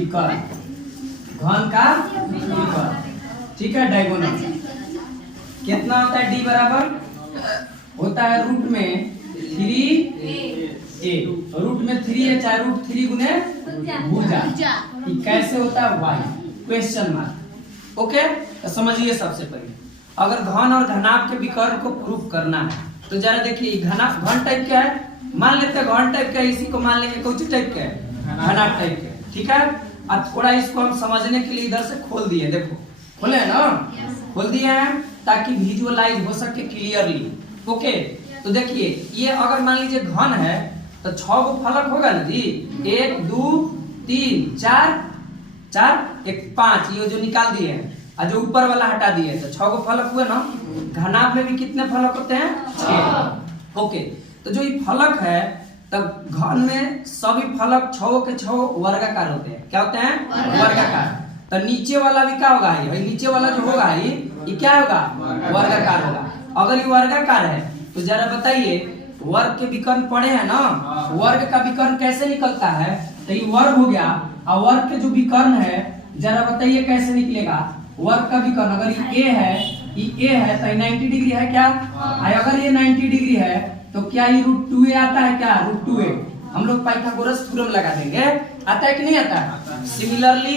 विकर्ण, घन का विकर्ण, ठीक है। डायगोनल कितना होता है? डी बराबर होता है रूट में 3a, रूट में 3 है चाहे रूट 3 गुने भुजा। ये कैसे होता है? Y question mark. ओके, तो समझिए सबसे पहले अगर घन और घनाभ के विकर्ण को प्रूफ करना है तो जरा देखिए घन टाइप क्या है, मान लेते हैं घन टाइप का, इसी को मान लेंगे कौन सी टाइप का है? घनाभ टाइप का, ठीक है। अब थोड़ा इसको हम समझने के लिए इधर से खोल दिए, देखो खोले है ना, खोल दिए हैं ताकि विजुअलाइज हो सके क्लियरली। ओके, तो देखिए ये अगर मान लीजिए घन है तो 6 गो फलक होगा ना जी, 1 2 3 4 4 1 5, ये जो निकाल दिए हैं और जो ऊपर वाला हटा दिए तो 6 गो फलक हुए ना। घनाभ में भी कितने फलक होते हैं? 6। ओके, तो जो ये फलक है तब घन में सभी फलक 6 के 6 वर्गाकार होते हैं। क्या होते हैं? वर्गाकार। तो नीचे वाला भी क्या होगा? ये नीचे वाला जो होगा ये क्या होगा? वर्गाकार होगा। अगर ये वर्गाकार है तो जरा बताइए वर्ग के विकर्ण पढ़े हैं ना, वर्ग का विकर्ण कैसे निकलता है? तो ये वर्ग हो गया और वर्ग के जो विकर्ण है जरा बताइए कैसे निकलेगा? वर्ग का विकर्ण अगर ये a है, ये a है तो 90 डिग्री है क्या? अगर ये 90 डिग्री है तो क्या ये √2a आता है क्या? √2a हम लोग पाइथागोरस थ्योरम लगा देंगे, आता है कि नहीं आता है? सिमिलरली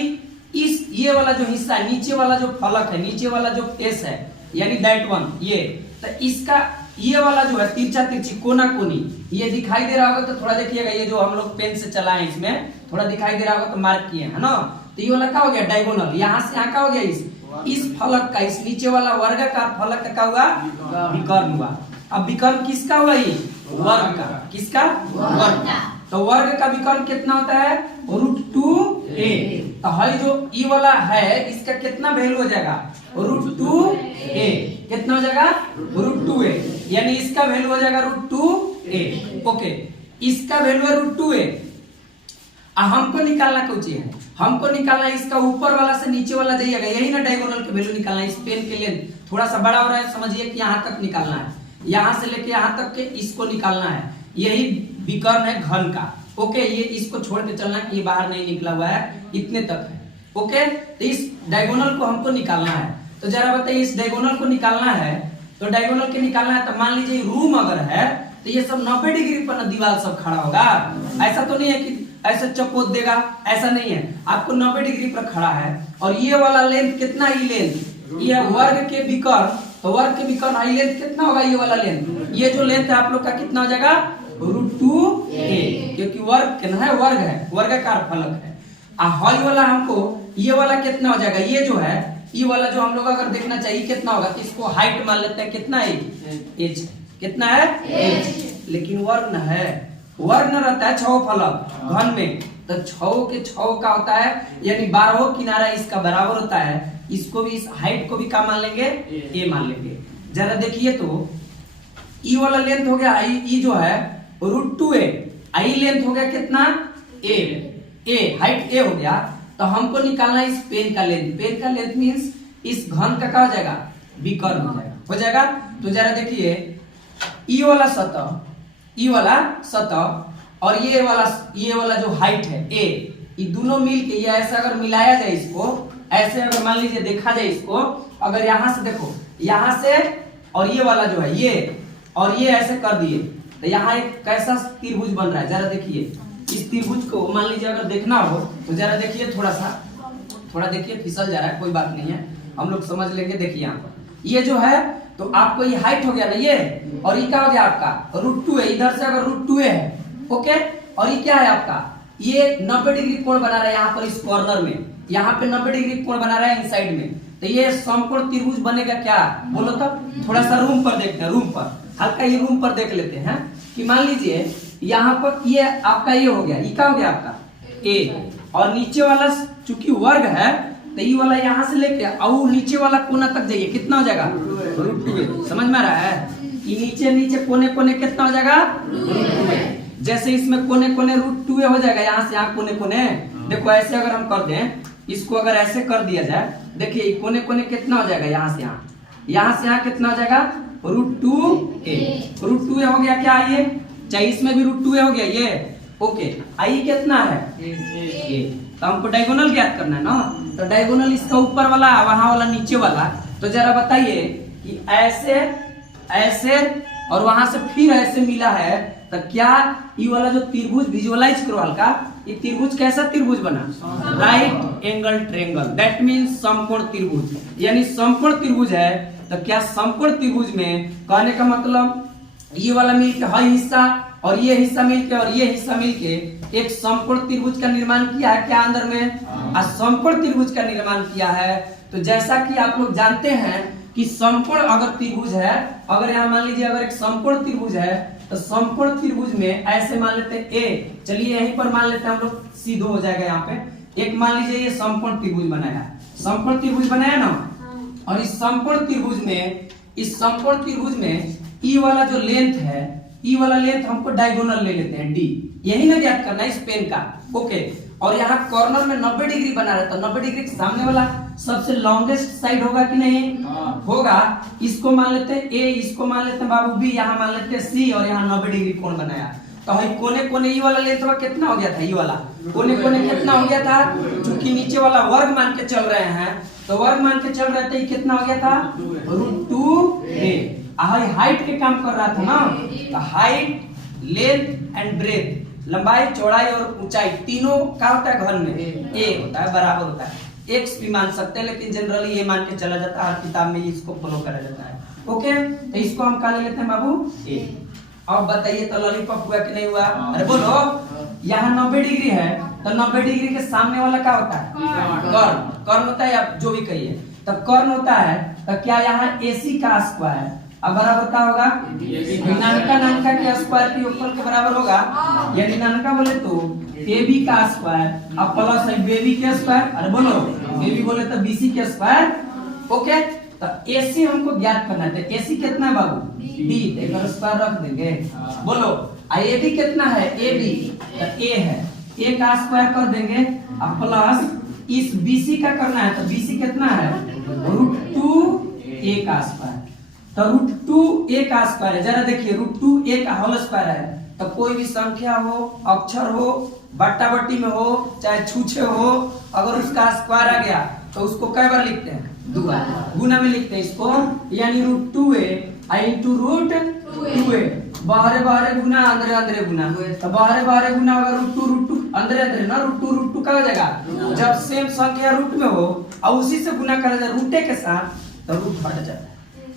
इस ये वाला जो हिस्सा है, नीचे वाला जो फलक है, नीचे वाला जो फेस है यानी दैट वन, ये तो इसका ये वाला जो है तिरछा तिरछी कोना कोनी, ये दिखाई दे रहा होगा तो थोड़ा देखिएगा, ये जो हम लोग पेन से चलाए इसमें थोड़ा दिखाई दे रहा होगा तो मार्क किए है ना। तो ये वाला क्या हो गया? डायगोनल। यहाँ से यहाँ क्या हो गया? इस फलक का, इस नीचे वाला वर्गाकार फलक का क्या हुआ? विकर्ण हुआ। अब विकर्ण किसका हुआ? ये वर्ग का। किसका? वर्ग का। तो वर्ग का विकर्ण कितना होता है? √2a। तो है जो ये वाला है इसका कितना वैल्यू हो जाएगा? √2a। कितना हो जाएगा? √2a, यानी इसका वैल्यू हो जाएगा √2a। ओके, इसका वैल्यू है √2a। हमको निकालना कौन चीज है? हमको निकालना है इसका ऊपर वाला से नीचे वाला जाइएगा, यही ना डायगोनल के वैल्यू निकालना है। इस पेन के लेंथ थोड़ा सा बड़ा हो रहा है, समझिए कि यहाँ तक निकालना है, यहाँ से लेके यहाँ तक के इसको निकालना है। यही विकर्ण है घन का। ओके, ये इसको छोड़ के चलना है, ये बाहर नहीं निकला हुआ है, इतने तक है। ओके, तो इस डायगोनल को हमको निकालना है। तो जरा बताइए इस डायगोनल को निकालना है तो डायगोनल के निकालना है तो मान लीजिए रूम अगर है तो ये सब 90 डिग्री पर ना दीवार सब खड़ा होगा। ऐसा तो नहीं है कि ऐसे चपोत देगा, ऐसा नहीं है, आपको 90 डिग्री पर खड़ा है। और ये वाला लेंथ कितना? ये लेंथ ये वर्ग के विकर्ण, तो वर्ग के विकर्ण हाई लेंथ कितना होगा? ये वाला लेंथ, ये जो लेंथ है आप लोग का कितना हो जाएगा? √2a, क्योंकि वर्ग कितना है? वर्ग है, वर्गाकार फलक है। हाई वाला हमको ये वाला कितना हो जाएगा? ये जो है ये वाला जो हम लोग अगर देखना चाहिए कितना होगा तो इसको हाइट मान लेते हैं, कितना है? h। कितना है? h। लेकिन वर्ग न है, वर्ग न रहता है 6 फलक घन में, तो 6 के 6 का होता है यानी 12 किनारा इसका बराबर होता है। इसको भी, इस हाइट को भी क्या मान लेंगे? a मान लेंगे। जरा देखिए तो ई वाला लेंथ हो गया, ई जो है √2a, आई लेंथ हो गया कितना? a हाइट a हो गया। तो हमको निकालना है इस पेन का लेंथ। पेन का लेंथ मींस इस घन का क्या हो जाएगा? विकर्ण हो जाएगा। तो जरा देखिए ई वाला सतह और ये वाला जो हाइट है a, ये दोनों मिल के ये ऐसा अगर मिलाया जाए इसको, ऐसे अगर मान लीजिए देखा जाए इसको, अगर यहाँ से देखो, यहाँ से और ये वाला जो है ये और ये ऐसे कर दिए तो यहाँ एक कैसा त्रिभुज बन रहा है? जरा देखिए इस त्रिभुज को मान लीजिए अगर देखना हो तो जरा देखिए, थोड़ा देखिए फिसल जा रहा है, कोई बात नहीं है, हम लोग समझ लेंगे। देखिए यहाँ पर ये जो है तो आपको ये हाइट हो गया ना ये, और ये क्या हो गया आपका? √2 है। इधर से अगर √2 है, ओके, और ये क्या है आपका? ये 90 डिग्री कोण बना रहा है यहाँ पर इस कॉर्नर में, यहाँ पे 90 डिग्री कोण बना रहा है इन साइड में। तो ये समकोण त्रिभुज बनेगा क्या? बोलो तो। थोड़ा सा रूम पर देखते हैं, रूम पर हल्का ये रूम पर देख लेते हैं कि मान लीजिए यहाँ पर ये आपका ये हो गया, ये क्या हो गया आपका? a, और नीचे वाला चूंकि वर्ग है तो ये वाला यहाँ से लेके और नीचे वाला कोना तक जाइए, कितना हो जाएगा? √2a। समझ में आ रहा है? ये नीचे कोने कितना हो जाएगा? √2a। जैसे इसमें कोने √2a हो जाएगा, यहाँ से यहाँ कोने। देखो ऐसे अगर हम कर दें, इसको अगर ऐसे कर दिया जाए, देखिए कोने कितना हो जाएगा? यहाँ से यहाँ कितना हो जाएगा? √2a। √2a हो गया क्या? ये चाहे इसमें भी √2a हो गया ये। ओके, आई कितना है ए, तो हमको डायगोनल ज्ञात करना है ना। तो डायगोनल इसका ऊपर वाला, वहां वाला नीचे वाला। तो जरा बताइए कि ऐसे ऐसे और वहां से फिर ऐसे मिला है, तो क्या ये वाला जो त्रिभुज विजुअलाइज करो हल्का, ये त्रिभुज कैसा त्रिभुज बना? Right angle triangle, that means समकोण त्रिभुज, यानी समकोण त्रिभुज है। तो क्या समकोण त्रिभुज में कहने का मतलब ये वाला मिलके हर हिस्सा और ये हिस्सा मिलके और ये हिस्सा मिलके एक समकोण त्रिभुज का निर्माण किया है क्या अंदर में? समकोण त्रिभुज का निर्माण किया है। तो जैसा कि आप लोग जानते हैं कि समकोण अगर त्रिभुज है, अगर यहाँ मान लीजिए अगर एक समकोण त्रिभुज है, तो समकोण त्रिभुज में ऐसे मान लेते हैं ए, चलिए यहीं पर मान लेते हैं हम लोग, सीधो हो जाएगा यहाँ पे। एक मान लीजिए ये समकोण त्रिभुज बनाया, समकोण त्रिभुज बनाया ना, और इस समकोण त्रिभुज में, इस समकोण त्रिभुज में ई वाला जो लेंथ है, ई वाला लेंथ हमको डायगोनल ले लेते हैं डी, यही ना ज्ञात करना है इस पेन का। ओके, और यहाँ कॉर्नर में 90 डिग्री बना रहता है, 90 डिग्री के सामने वाला सबसे लॉन्गेस्ट साइड होगा कि नहीं? होगा। इसको मान लेते हैं ए, इसको मान लेते हैं बाबू बी, यहाँ मान लेते हैं सी, और यहाँ 90 डिग्री कोण बनाया। तो कोने कोने ये वाला लेंथ कितना हो गया था? ये वाला कोने कोने कितना हो गया था? चूंकि नीचे वाला वर्ग मान के चल रहे हैं, तो वर्ग मान के चल रहे थे, कितना हो गया था? √2a। हाइट के काम कर रहा था ना, तो हाइट, लेंथ एंड ब्रेथ, लंबाई, चौड़ाई और ऊंचाई तीनों का होता है घन में ए होता है, बराबर होता है। एक्स भी मान सकते हैं, लेकिन जनरली ये मान के चला जाता है, हर किताब में इसको फॉलो करा जाता है। ओके, तो इसको हम क्या ले लेते हैं बाबू? ए। अब बताइए तो लॉलीपॉप हुआ कि नहीं हुआ? अरे बोलो, यहाँ 90 डिग्री है, तो 90 डिग्री के सामने वाला क्या होता है? कर्ण। कर्ण होता है, आप जो भी कहिए, तो कर्ण होता है। तो क्या यहाँ AC का स्क्वायर अब बराबर क्या होगा? नानका नानका के स्क्वायर के योगफल के बराबर होगा, यानी नानका बोले तो AB का स्क्वायर अब प्लस बेबी के स्क्वायर, अरे बोलो बेबी बोले तो BC के स्क्वायर। ओके, तो AC हमको ज्ञात करना है। AC कितना है बाबू? D, एक स्क्वायर रख देंगे। बोलो AB कितना है? AB, तो A है, A का स्क्वायर कर देंगे, अब प्लस इस BC का करना है, तो BC कितना है? √2a का स्क्वायर। तो √2a का स्क्वायर है, जरा देखिए √2a का होल स्क्वायर है, तो कोई भी संख्या हो, अक्षर हो, बट्टा बट्टी में हो, चाहे छूछे हो, अगर उसका स्क्वायर आ गया तो उसको कई बार लिखते हैं? 2 बार, गुना में लिखते हैं इसको, यानी √2a into √2a, बाहरे बाहरे गुना, अंदरे अंदरे गुना। तो बाहरे बाहरे गुना अगर √2 अंदरे अंदरे ना, √2 का हो जाएगा। जब सेम संख्या रूट में हो और उसी से गुना करा जाए रूटे के साथ, तो रूट हट जाता है।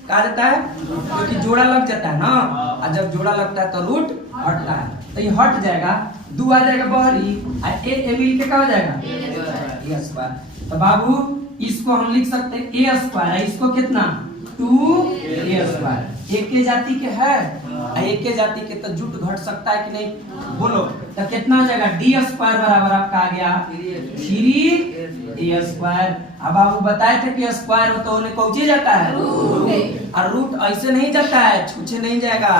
कहा जाता है क्योंकि जोड़ा लग जाता है ना, और जब जोड़ा लगता है तो रूट हटता है, तो ये हट जाएगा, 2 आ जाएगा बाहरी, और a मिल के क्या हो जाएगा? a square. तो बाबू इसको हम लिख सकते हैं a स्क्वायर, इसको कितना? 2a square. एक के जाति के है, एक के जाति के तो जुट घट सकता है कि नहीं? बोलो, तो कितना हो जाएगा? D स्क्वायर बराबर आपका आ गया 3a स्क्वायर। अब आप बताए थे कि स्क्वायर हो तो उन्हें पहुंचे जाता है, और रूट ऐसे नहीं जाता है, छूछे नहीं जाएगा,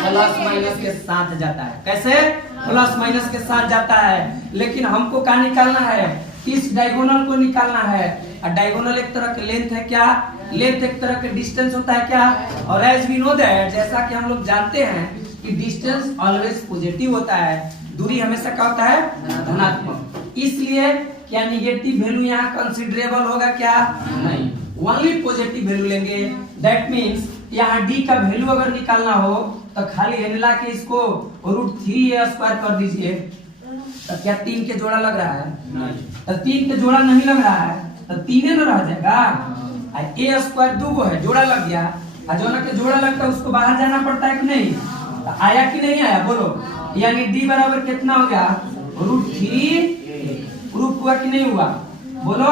प्लस माइनस के साथ जाता है। कैसे? प्लस माइनस के साथ जाता है। लेकिन हमको क्या निकालना है? इस डायगोनल को निकालना है, और डायगोनल एक तरह के लेंथ है क्या? लेंथ एक तरह के डिस्टेंस होता है क्या? और एज वी नो दैट, जैसा कि हम लोग जानते हैं कि डिस्टेंस ऑलवेज पॉजिटिव होता है, दूरी हमेशा क्या होता है? धनात्मक। इसलिए क्या निगेटिव वैल्यू यहाँ कंसीडरेबल होगा क्या? नहीं, ओनली पॉजिटिव वैल्यू लेंगे। दैट मींस यहाँ D का वैल्यू अगर निकालना हो तो खाली हेला के इसको √3a स्क्वायर कर दीजिए। तो क्या 3 के जोड़ा लग रहा है? नहीं। तो 3 के जोड़ा नहीं लग रहा है, तो 3 न रह जाएगा। a स्क्वायर 2 है, जोड़ा लग गया, और जो ना के जोड़ा लगता है उसको बाहर जाना पड़ता है कि नहीं? तो आया कि नहीं आया? बोलो, यानी D बराबर कितना हो गया? √3। प्रूफ हुआ कि नहीं हुआ? बोलो।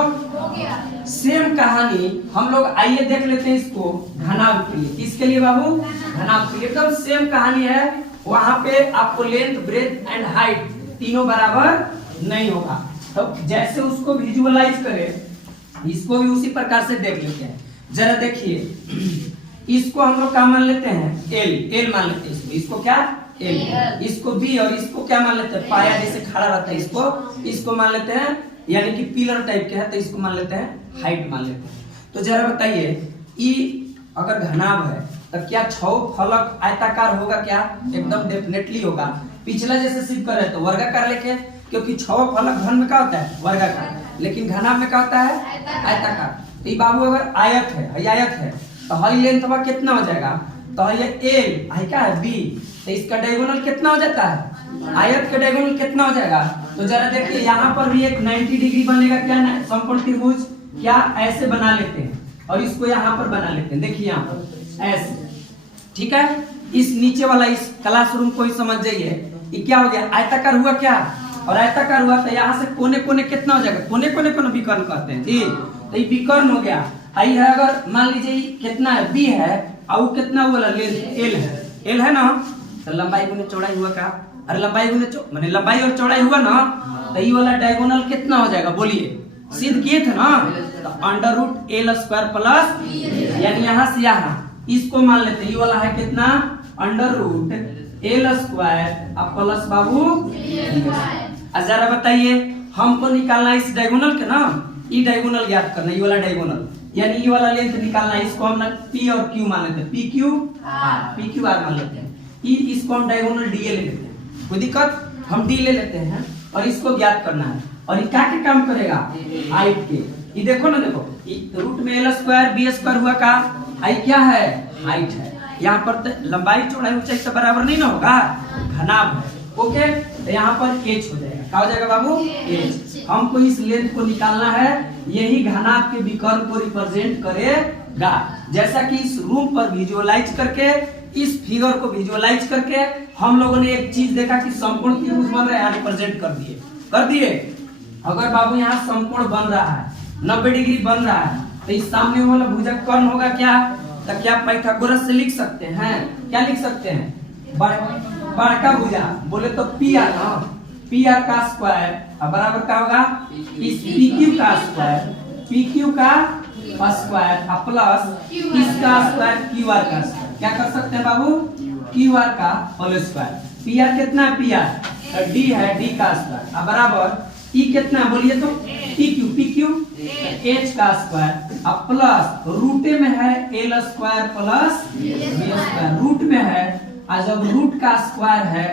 सेम कहानी हम लोग आइए देख लेते हैं इसको घनाभ के लिए। इसके लिए बाबू घनाभ के लिए एकदम सेम कहानी है। वहां पे आपको लेंथ, ब्रेथ एंड हाइट तीनों बराबर नहीं होगा। तो जैसे उसको विजुअलाइज करें, इसको भी उसी प्रकार से देख लेते हैं। जरा देखिए, इसको हम लोग क्या मान लेते हैं? एल मान लेते हैं इसको क्या? एल। इसको बी, और इसको क्या मान लेते हैं? पाया जैसे खड़ा रहता है, इसको मान लेते हैं, यानी कि पिलर टाइप के है, तो इसको मान लेते हैं हाइट मान लेते हैं। तो जरा बताइए, ई अगर घनाभ है तो क्या 6 फलक आयताकार होगा क्या? एकदम डेफिनेटली होगा। पिछला जैसे सिद्ध करे तो वर्गाकार लेके, क्योंकि 6 फलक घन में क्या होता है? वर्गाकार। लेकिन घनाभ में क्या होता है? आयताकार। तो ये बाबू अगर आयत है तो हाई लेंथ में कितना हो जाएगा? तो ये एल हाई क्या है? बी। तो इसका डायगोनल कितना हो जाता है? आयत का डायगोनल कितना हो जाएगा? तो जरा देखिए यहाँ पर भी एक 90 डिग्री बनेगा क्या? समकोण त्रिभुज क्या ऐसे बना लेते हैं और इसको यहाँ पर बना लेते हैं। देखिए यहाँ पर ऐसे, ठीक है। इस नीचे वाला इस क्लासरूम को ही समझ जाइए, ये क्या हो गया? आयताकार हुआ क्या? और आयताकार हुआ तो यहाँ से कोने कोने कितना हो जाएगा? कोने कोने को विकर्ण कहते हैं जी। तो ये विकर्ण हो गया। आई है अगर मान लीजिए कितना है? बी है और कितना वाला लेंथ एल है ना, तो लंबाई गुने चौड़ाई हुआ क्या? अरे लंबाई गुने माने लंबाई और चौड़ाई हुआ ना, तो ये वाला डायगोनल कितना हो जाएगा? बोलिए, सिद्ध किए थे ना। तो under root L square plus, यानी यहाँ से यहाँ इसको मान लेते हैं, ये वाला है कितना? अंडर रूट एल स्क्वायर अब प्लस बाबू। जरा बताइए, हमको निकालना इस डायगोनल के ना, ये डायगोनल ज्ञात करना, ये वाला डायगोनल, यानी ये वाला लेंथ निकालना। इसको हम पी और क्यू मान लेते हैं, पी क्यू आर मान लेते हैं। इसको हम डायगोनल डी ले लेते हैं, कोई दिक्कत? हम डी ले लेते हैं और इसको ज्ञात करना है। और ये क्या के काम करेगा? हाइट के। ये देखो ना, देखो रूट में एल स्क्वायर बी स्क्वायर हुआ का, आई क्या है? हाइट है। यहाँ पर तो लंबाई चौड़ाई ऊंचाई से बराबर नहीं ना होगा, घनाभ है। ओके, तो यहाँ पर एच हो जाएगा। क्या हो जाएगा बाबू? एच। हमको इस लेंथ को निकालना है, यही घनाभ के विकर्ण को रिप्रेजेंट करेगा। जैसा कि इस रूम पर विजुअलाइज करके, इस फिगर को विजुअलाइज करके हम लोगों ने एक चीज देखा कि समकोण त्रिभुज बन रहा है, रिप्रेजेंट कर दिए। अगर बाबू यहाँ समकोण बन रहा है, 90 डिग्री बन रहा है, तो इस सामने वाला भुजक कर्ण होगा क्या? तो क्या पाइथागोरस से लिख सकते हैं? क्या लिख सकते हैं? बड़का भुजा बोले तो पी आर ना, पी आर का स्क्वायर बराबर क्या होगा? इस पी क्यू का स्क्वायर, पी क्यू का स्क्वायर प्लस इसका स्क्वायर क्यू आर का स्क्वायर। क्या कर सकते हैं बाबू? क्यू आर का होल स्क्वायर। पी आर कितना है? पी आर डी है, डी का स्क्वायर अब ई कितना है? बोलिए तो पी क्यू एच का स्क्वायर अब प्लस रूटे में है L square plus B square, root में है। और जब रूट का स्क्वायर है,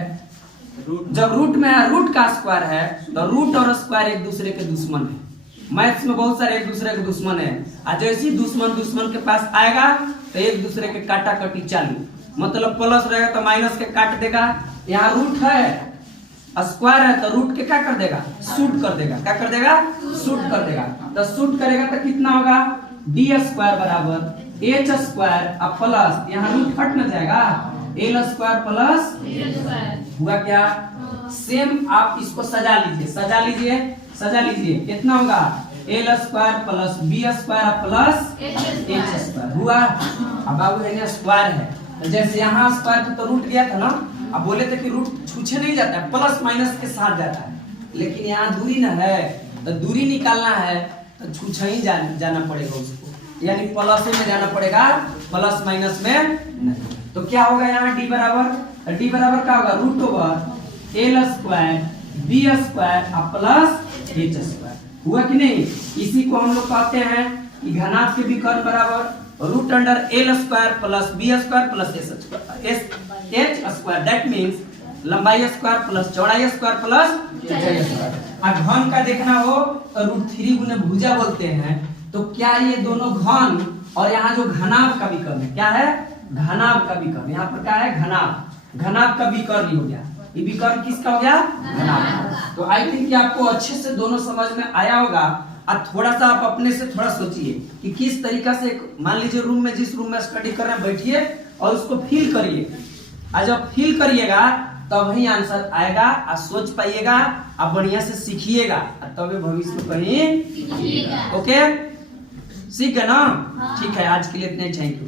जब रूट में है रूट का स्क्वायर है, तो रूट और स्क्वायर एक दूसरे के दुश्मन है। मैथ्स में बहुत सारे एक दूसरे के दुश्मन है। और जैसे दुश्मन के पास आएगा तो एक दूसरे के काटा कटी चालू, मतलब प्लस रहेगा तो माइनस के काट देगा। यहाँ रूट है, स्क्वायर है, तो रूट के क्या कर देगा? शूट कर देगा। क्या कर देगा? शूट कर देगा। तो शूट करेगा तो कितना होगा? डी स्क्वायर बराबर एच स्क्वायर अब प्लस यहाँ रूट हट न जाएगा, एल स्क्वायर प्लस हुआ क्या? सेम आप इसको सजा लीजिए कितना होगा? L square plus B square plus H square हुआ। अब बाबू है स्क्वायर है, तो जैसे यहाँ स्क्वायर तो रूट गया था ना, अब बोले थे कि रूट छूछे नहीं जाता है, प्लस माइनस के साथ जाता है। लेकिन यहाँ दूरी न है, तो दूरी निकालना है तो छूछा ही जाना पड़ेगा उसको, यानी प्लस में जाना पड़ेगा, प्लस माइनस में नहीं। तो क्या होगा यहाँ? डी बराबर क्या होगा? Root over L square B square plus H square हुआ कि नहीं? इसी को हम लोग कहते हैं कि घनाभ के विकर्ण बराबर root under L square plus B square plus H square. That means लंबाई स्क्वायर प्लस चौड़ाई स्क्वायर प्लस ऊंचाई स्क्वायर। अब घन का देखना हो तो √3 गुने भुजा बोलते हैं। तो क्या ये दोनों घन और यहाँ जो घनाभ का विकर्ण है, क्या है? घनाभ का विकर्ण। यहाँ पर क्या है? घनाभ का विकर्ण हो गया। ये विकर्ण किसका हो गया? घनाभ। तो आई थिंक आपको अच्छे से दोनों समझ में आया होगा। अब थोड़ा सा आप अपने से थोड़ा सोचिए कि किस तरीका से, मान लीजिए रूम में, जिस रूम में स्टडी कर रहे हैं बैठिए और उसको फील करिए। और जब फील करिएगा तब वही आंसर आएगा, और सोच पाइएगा, आप बढ़िया से सीखिएगा, तब भविष्य में कहीं। ओके, सीख गए ना? ठीक है, आज के लिए इतना ही, थैंक यू।